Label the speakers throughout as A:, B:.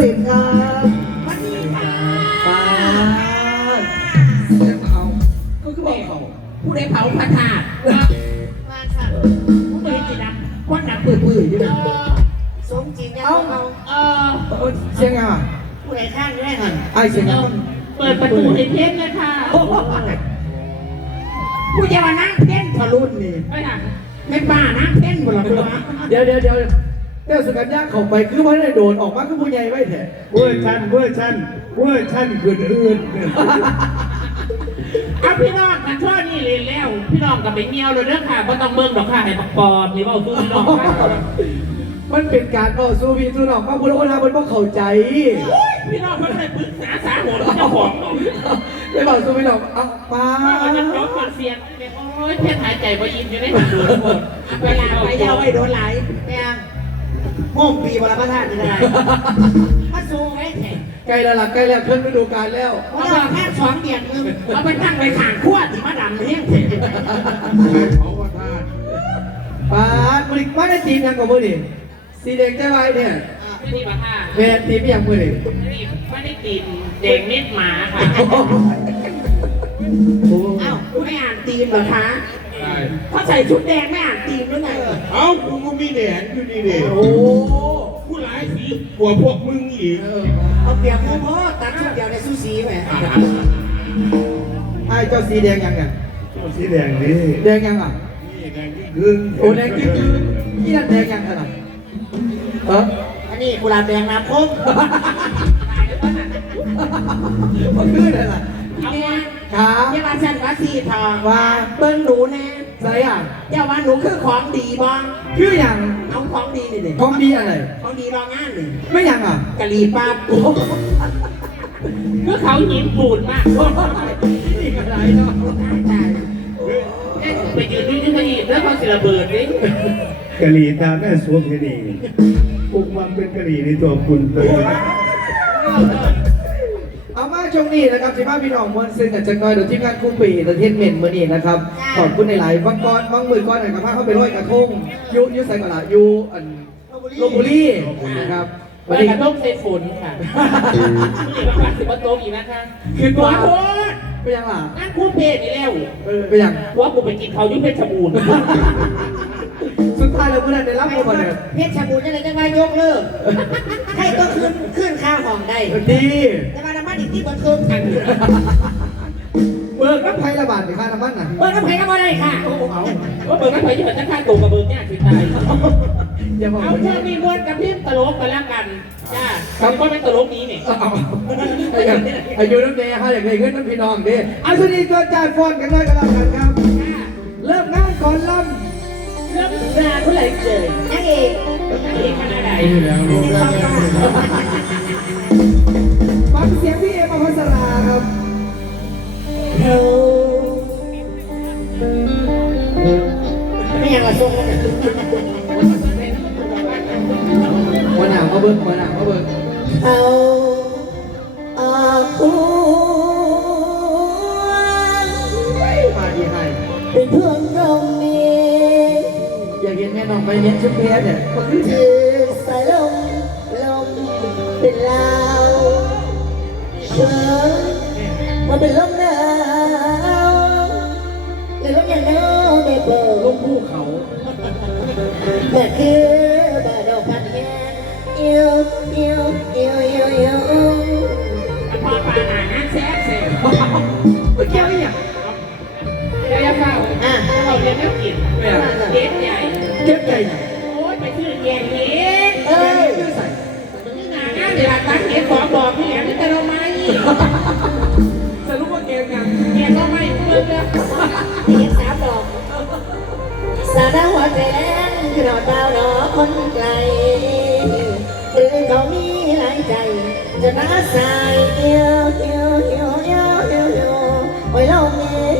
A: สินครับ
B: วันนี้ค่ะ
A: ป้าดเสียงเอาก็คือบอกเขา
B: ผู้ใดเผาพระธาตุ
C: มาค่ะ
B: ผู้ใดจะดำควันดำปื้อๆอยู่นะ
C: สมจริงยัง
A: เอา
C: เอา
B: เออ
A: เอ้ยเสียงอะ
C: ผู้ใดข้างแรกอะ
A: ไอ้เสียงอะ
B: เปิดประตูให้เทนเลยค่ะผู้เยานั่งเทนทะลุนี่ไม่ค่ะไม่ป้านั่งเทนหมดแล้วตัว
A: เดี๋ยวเดี๋ยวเดี๋ยว เดี๋ยวสุกัญญาเข้าไปคือว่าได้โดนออกมาคือผู้ใหญ่ไว้แท้
D: เวอร์ชันเวอร์ชันเวอร์ชันอื่นอื่น
B: เอาพี่น้องกันช่อนี่เลยแล้ว พี่น้องกับไปเงี้ยวเลยเด้อค่ะไม่ต้องเบิ่งดอกค่ะให้ปักปอบนี่เว่าสู้พี่น้องค่ะ
A: มันเป็นการต่อสู้พี่สู้น้องป้าบุรุษคนทำมันบ่เข้าใจ
B: พี่น้องมันเลยปรึกษาสาหัวเจ้าของเนาะ
A: ไม่บอกสู้พี่น้องเอ้าป้า
B: ว่าจะร้องเปิดเสียงเนี่ยโอ้ยเพ่นหายใจบ่ยินอยู่ในหัวดูดหมด
C: เวลาไปยาวไว้โดนไหลเนี่ ยม่วงปีบรพธาตุนี่ได้มาสูงไว้แข่
A: ใกล้แล้วล่ะใกล้แล้วเครื่องฤดูกาลแล้ว
C: เพราะว่าแค่สองเดือนนึง
B: เอาไปตั้งไว้ข้างขั้วที่มาดำเฮี้ยงเสร็จ
D: เขาว่าท่าน
A: ป้าบริมาได้ทีมยังกับมือนี่สีแดงใจไว้เนี่ย
B: ไม่ได้มาท่า
A: แม่ทีมยังมือนี่
B: ไม่ได้กินเด็กนิดหมาค่ะ
A: โอ้
C: เอ้า
B: ไม่อ่านตีมเหรอคะ
D: ใช่
B: เขาใส่ชุดแดงไม่อ่านตีมหรือไง
D: เอ้ากูก็มีแดนอยู่นี่เด็
A: โห
D: ผู้ร้ายสีกว่าพวกมึงอีก
A: เออ
C: เอาเปรียบพ่อพ่อตัดชุดเดียวในซูซีไป
A: ไอ้เจ้าสีแดงยังไง
D: สีแดงนี่
A: แดงยังอะ
D: นี่แดงที่กึ่ง
A: โอ้แดงคือคือนี่นั่นแดงยังขนาดเออ
C: อันนี้กุหลาบแดงน้ำพุ่ม
A: มันคืออะไรล่ะ
B: เอาว่า
A: ครับ
C: เยาว่าฉันว่าสีทอง
A: ว่า
C: เบิ้งหนูแน่
A: ใส่อะ
C: เยาว่าหนูคือของดีบ้าง
A: คืออย่าง
C: เอาของดีนี่เลย
A: ของดีอะไร
C: ของดีรองงานเลย
A: ไม่อย่างอะ
C: กะหรี่ปั๊บ
A: โอ้โห
B: คือเขายิ้มปูนมาก
A: นี่กระไรเนาะ
B: ไปยืนด้วยที่เขายิ้มแล้วเขาสิระเบิดนี่
D: กะหรี่ตาแม่สวมเพนีปลุกมันเป็นกะหรี่ในตัวคุณเลย
A: เอามา ช่วงนี้นะครับสิบ้าพี่น้องมวลซึ่งกับจังน้อยโดยทีมงานคู่ปีประเทศเมนเมื่อนี้นะครับขอบคุณในหลายๆบางก้อนบางมือก้อนหน่อยกับพาเข้าไปร้อยกระทงอยูอยูใส่กระลาอยูอันลบบุรีนะครับ
B: วั
A: วันน
B: นี้
A: นี้
B: กระต้มใส่ฝนค่ะนี่บางวันสิบประตูอีกนะคะ
A: คือ
B: หั
A: ตัวว
B: โคตร
A: ไปยังล่ะ
B: นั่นคู่เพศนี่แล้ว
A: เออไปยัง
B: ว่ากูไปกินเขายุ่งเพชรบูรณ์
A: สุดท้ายเราเมื่อนั้นได้รับ
C: ไม่
A: มาก่อน
C: ว่า
A: เนี่ย
C: เพชรบูรณ์จะเลยจะมายกเลิกให้ก็ขึ้นขึ้นข้าวของได้
A: ดี
C: แต่มาน้ำมัน อีกที่บนเครื่องกัน
A: เบิกน้ำไผ่ระบาดในค่าน้ำมันน่ะ
C: เปิดน้ำแข็งก็ได้ค่ะ
A: เอาเอา
B: ว่าเบิร์กันไปที่เหมือนจะฆ่าตัวกับเบิร์เนี่ยคือตาย
A: อย่าบอก
B: เอา
A: ว่า
B: เชื่อมีมวลกับพี่ตลกกันแล้วกันจ้าคำว่าเป็นตลกนี้เนี่ย
A: เอาเอาอายุน้ำแดงฮะอย่างไรเงินน้ำพี่น้องดิเอาสวัสดีตัวจ่ายฟอนกันเลยกันแล้วกันครับ เริ่มงานก่อนล
B: เรื่องงานเมื่อไหร่เจอ
C: นักเอก
B: นักเอกขนาดไหนำ
A: ฟังเสียงพี่เอมาพัสราครับ
C: เธอไม่อยากมาส่งกัน
A: หัวหน้าเขาเบิกหัวหน้าเขาเบิก
C: เอาอาคู
A: มาดีให้
C: เป็นเพื่อนตรงนี้
A: อยากเห็นแม่น้องไปเห็นชุดเพชรเนี่ยก็คือ
C: ถือ
B: สาย นางาเดี๋ยวตั้งเย็ดขอบอกพี่แหลมพี่จะเราไหม
A: สรุปว่าเกมยัง
B: แกก็ไม่เพื่อนเลย
C: เห็นสามดอกสาดาหัวใจแรงคือดอกดาวดอกคนไกลหรือเขามีหลายใจ จะน่าสายเอียวเอียวเอียวเอียวเอียวเอียวโอ้ยเรามีฟ้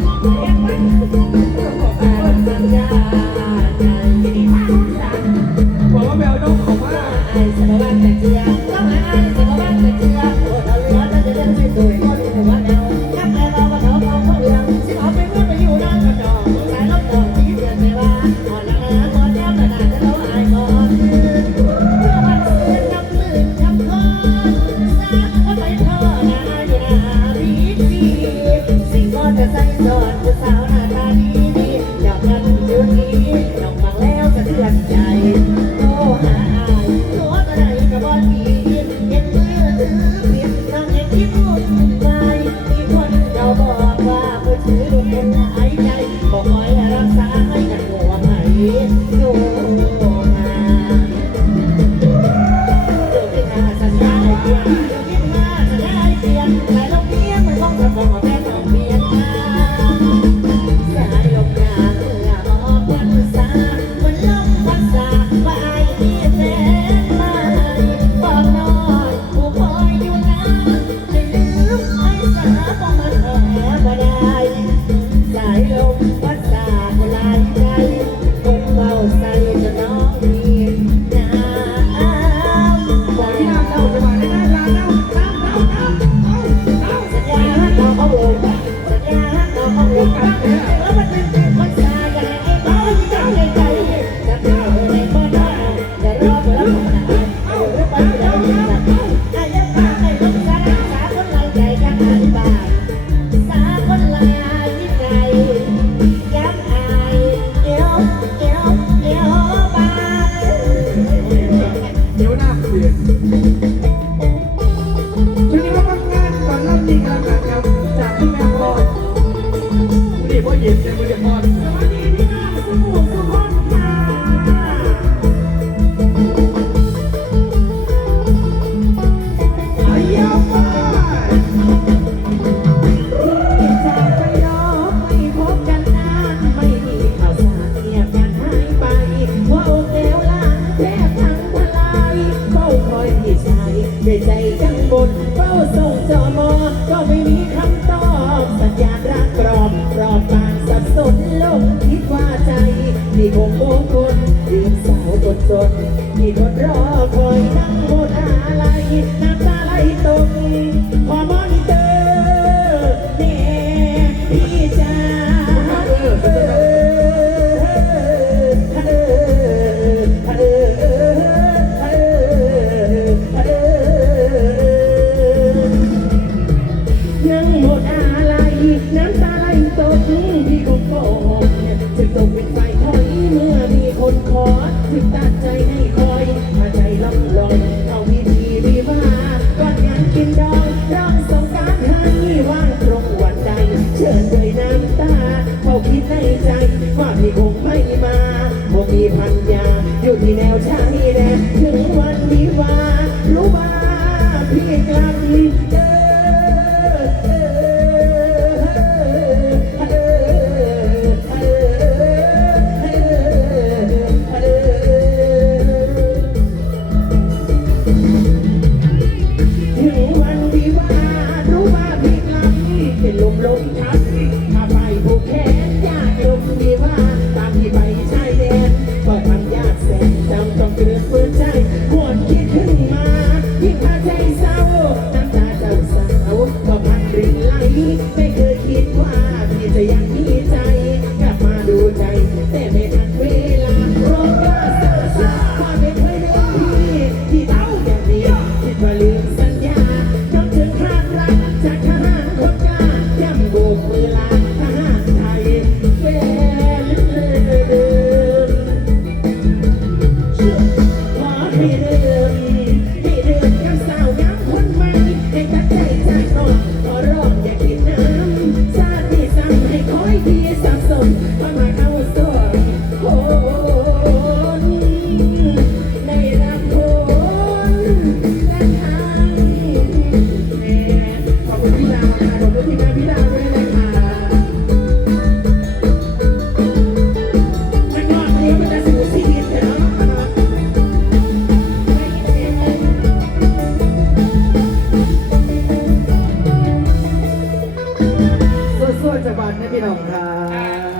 C: Thank you. จึง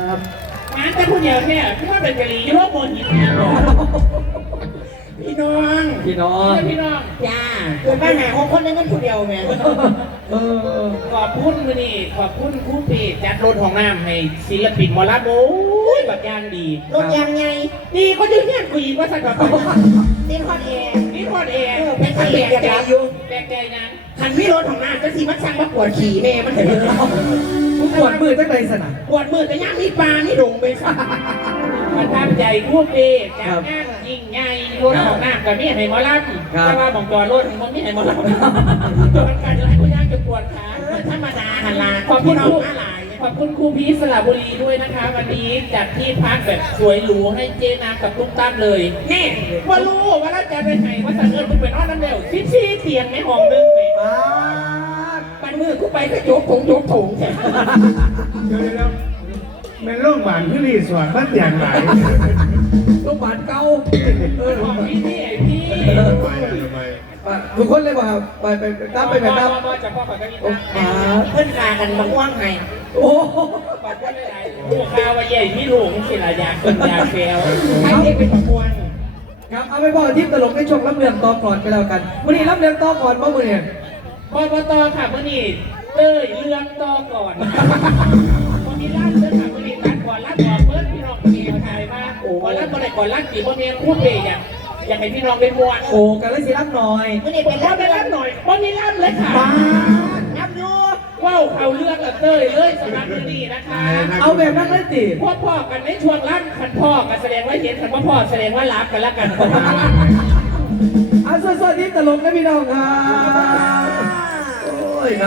A: งานแต่
C: ผู้เดียวเนี่ยพี่ว่าเป็
B: นกะหรี่ยี่ห้อโมหินเนี่ยหรอพี่น้อง
A: พี่น้อง
B: พี่น้อง
C: จ้าเกิดปัญหาของคนในเงินผู้เดียวแม่
A: เออ
B: ขอบคุณมือนี่ขอบคุณครู่ปีจัดรถของน้ำให้ศิลปินหมอลำโอ้ยแบบย่างดี
C: รถยางไง
B: ดีเขาจะเฮี้ยนกูอีกว่าสักแบบ
C: ตีนคอนแอร์
B: นี่คนเอง
C: เป็นคนแปลกใจอยู่
B: แปลกใจนะ
C: คันพี่รถของน้าจะสีมันช่างมาปวดขี่แม่มันเถอะ
A: กูปวดมือตั้งแต่สนาม
C: ปวดมือแต่ย่างมีปลานี่ดงไปค่ะ
B: ประทับใจครู่ปีจัดงานยิ่งใหญ่รถของน้ำกับมีให้หมอลำแต่ว่าบอกจอรถของมีให้หมอลำจอดกันหลายคนย่างจะปวดขา
C: ธรรมดาหันลา
B: ขอบคุณ
C: น้
B: ครู
C: องอะไร
B: ขอบคุณครูพีชสระบุรีด้วยนะคะ วันนี้จัดที่พักแบบสวยหรูให้เจนากับตุ้มตั้มเลย นี่ว่ารู้ว่าเราจะไปไหนว่าสังเอิญคุณเป็นอ้อนนั่นเร็วชิชี้เตียงในห้องนึงไป
A: ป้าด
C: ปันมือกูไปก็โยกถงโยกถงแท้
D: เดี๋ยวเดี๋ยวเป็นโรงพยาบาลที่รีสอร์ทบ้านอย่างไร
A: โรงพยาบาลเก่าเออ
B: ของพี่นี่ไอพี่
A: อะ ทุกคนเลยว่าไปไปไปตามไปแบบตาม
B: พ่อจะพ่อขอกันอีก
A: โอ้
B: นะ
A: ป้าด
C: เพิ่นพากันมาว่างไห้
A: โอ้
B: ขอบคุณหลายๆลูกข้าวว่าใหญ่พี่ลุงสิละอยากเป็นอยากแกว
C: ให้เด็กเป็นประมวล
A: ครับเอาไปบอกที่ตลกในช่วงรับเรื่องต่อก่อนกันแล้วกันวันนี้รับเรื่องต่อก่อนป่ะมือเนี่ย
B: บอบตค่ะมื่อนี้เต้ยเรื่องต่อก่อนวันนี้ร้านเรื่องค่ะมื่อนี้ร้านก่อนร้านก่อนเปิดพี่น้องเมียไทยมาโอ้ก่อนร้านก่อนไหนก่อนร้านกี่บ่เมียพูดเองอะอ ยากให้พี่น้องได้มวน
A: โอ้กันเลยสิรับหน่อย
C: มื่อนี้เป็น
B: พอ
C: รับ
B: ไปรับหน่อยพอมีรับเลยค่ะ
A: บ้า
C: รับอยู่
B: ว้าวเอาเรื่องละเต้ยเลยสำหรับมือนี้นะคะ
A: เอาแบบนั้นเลยสิ
B: พ่อพ่อกันในช่วงรับคันพ่อกันแสดงว่าเห็นคันว่าพ่อแสดงว่ารับกันละกัน
A: เอาสวัสดีตลกนะพี่น้องครับโอ้ยนะ